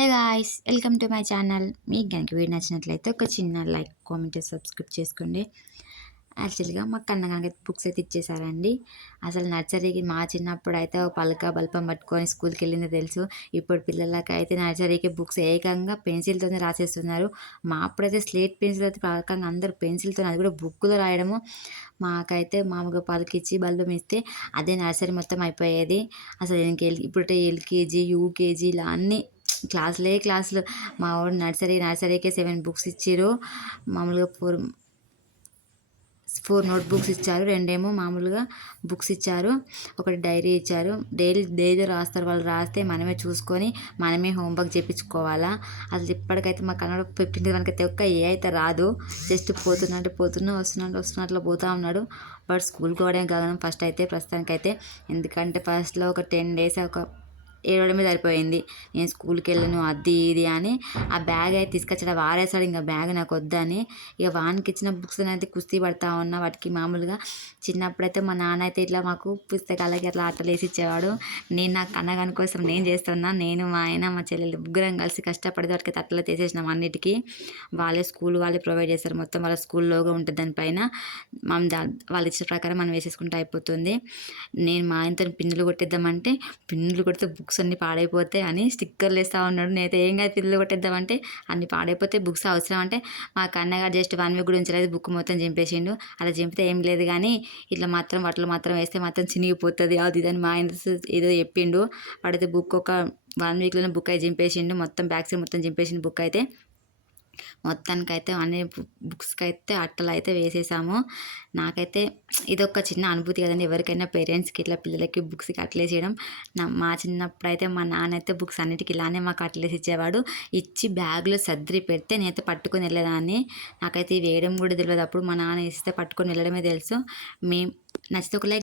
Hello guys, welcome to my channel. మీకు కనుక video నచ్చినట్లయితే ఒక చిన్న లైక్, కామెంట్, సబ్స్క్రైబ్ చేసుకోండి. యాక్చువల్గా మా కన్న కనుక బుక్స్ అయితే ఇచ్చేసారండి. అసలు నర్సరీకి మా చిన్నప్పుడు అయితే ఒక పలక బల్పం పట్టుకొని స్కూల్కి వెళ్ళిందో తెలుసు. ఇప్పుడు పిల్లలకి అయితే నర్సరీకి బుక్స్ ఏకంగా పెన్సిల్తోనే రాసేస్తున్నారు. మా అప్పుడైతే స్లేట్ పెన్సిల్ అయితే ఏకంగా అందరూ పెన్సిల్తో, అది కూడా బుక్లో రాయడము. మాకైతే మామూలుగా పలకిచ్చి బల్బం ఇస్తే అదే నర్సరీ మొత్తం అయిపోయేది. అసలు ఇప్పుడు ఎల్కేజీ, యూకేజీ ఇలా అన్నీ క్లాసులు. మా వాడు నర్సరీకే 7 బుక్స్ ఇచ్చిర్రు. మామూలుగా ఫోర్ నోట్ బుక్స్ ఇచ్చారు, 2 ఏమో మామూలుగా బుక్స్ ఇచ్చారు, ఒకటి డైరీ ఇచ్చారు. డైలీ రాస్తారు. వాళ్ళు రాస్తే మనమే చూసుకొని మనమే హోంవర్క్ చేయించుకోవాలా. అసలు ఇప్పటికైతే మా కన్నడ 15 వరకు ఒక్క ఏ అయితే రాదు. జస్ట్ వస్తున్నా అట్లా పోతూ ఉన్నాడు. బట్ స్కూల్కి పోవడం కాదు ఫస్ట్ అయితే ప్రస్తుతానికైతే. ఎందుకంటే ఫస్ట్లో ఒక 10 డేస్ ఏడవడమే సరిపోయింది. నేను స్కూల్కి వెళ్ళను అది ఇది అని. ఆ బ్యాగ్ అయితే తీసుకొచ్చాడు, వారేసాడు. ఇంకా బ్యాగ్ నాకు వద్దని ఇక వానికి ఇచ్చిన బుక్స్ అయితే కుస్తీ పడతా ఉన్నా. వాటికి మామూలుగా చిన్నప్పుడైతే మా నాన్న అయితే ఇట్లా మాకు పుస్తకాలకి అట్లా ఆటలు వేసి ఇచ్చేవాడు. నేను నా కన్నగాని కోసం నేను చేస్తున్నా. నేను, మా ఆయన, మా చెల్లెలు ముగ్గురం కలిసి కష్టపడితే వాటికి అట్లా తీసేసినాం. అన్నిటికీ వాళ్ళే ప్రొవైడ్ చేస్తారు. మొత్తం వాళ్ళ స్కూల్లోగా ఉంటుంది. దానిపైన మనం వాళ్ళు ఇచ్చిన ప్రకారం మనం వేసేసుకుంటే అయిపోతుంది. నేను మా ఆయనతో పిన్నులు కొట్టేద్దామంటే పిన్నులు కొడితే బుక్స్ అన్నీ పాడైపోతాయి అని స్టిక్కర్లు వేస్తూ ఉన్నాడు. నేనైతే ఏం కాదు పిన్నులు కొట్టేద్దామంటే అన్ని పాడైపోతే బుక్స్ అవసరం అంటే మా కన్నగా జస్ట్ 1 వీక్ కూడా ఉంచలేదు, బుక్ మొత్తం చింపేసిండు. అలా చింపితే ఏం లేదు కానీ ఇట్లా మాత్రం వాటిలో మాత్రం వేస్తే మాత్రం చినిగిపోతుంది అది ఇదని మా ఆయన ఏదో చెప్పిండు. వాడైతే బుక్ ఒక 1 వీక్లోనే బుక్ అయితే చింపేసిండు. మొత్తం బ్యాక్ సైడ్ మొత్తం చింపేసిండు బుక్ అయితే. మొత్తానికైతే అన్ని బుక్స్కి అయితే అట్టలు అయితే వేసేసాము. నాకైతే ఇదొక చిన్న అనుభూతి కదండి. ఎవరికైనా పేరెంట్స్కి ఇట్లా పిల్లలకి బుక్స్కి అట్లేసేయడం. మా చిన్నప్పుడు అయితే మా నాన్న అయితే బుక్స్ అన్నిటికీ ఇలానే మాకు అట్లేసి ఇచ్చేవాడు. ఇచ్చి బ్యాగ్లో సర్ది పెడితే నేనైతే పట్టుకొని వెళ్ళేదాన్ని. నాకైతే వేయడం కూడా తెలియదు. అప్పుడు మా నాన్న ఇస్తే పట్టుకొని వెళ్ళడమే తెలుసు. మేము నచ్చితే ఒక లైక్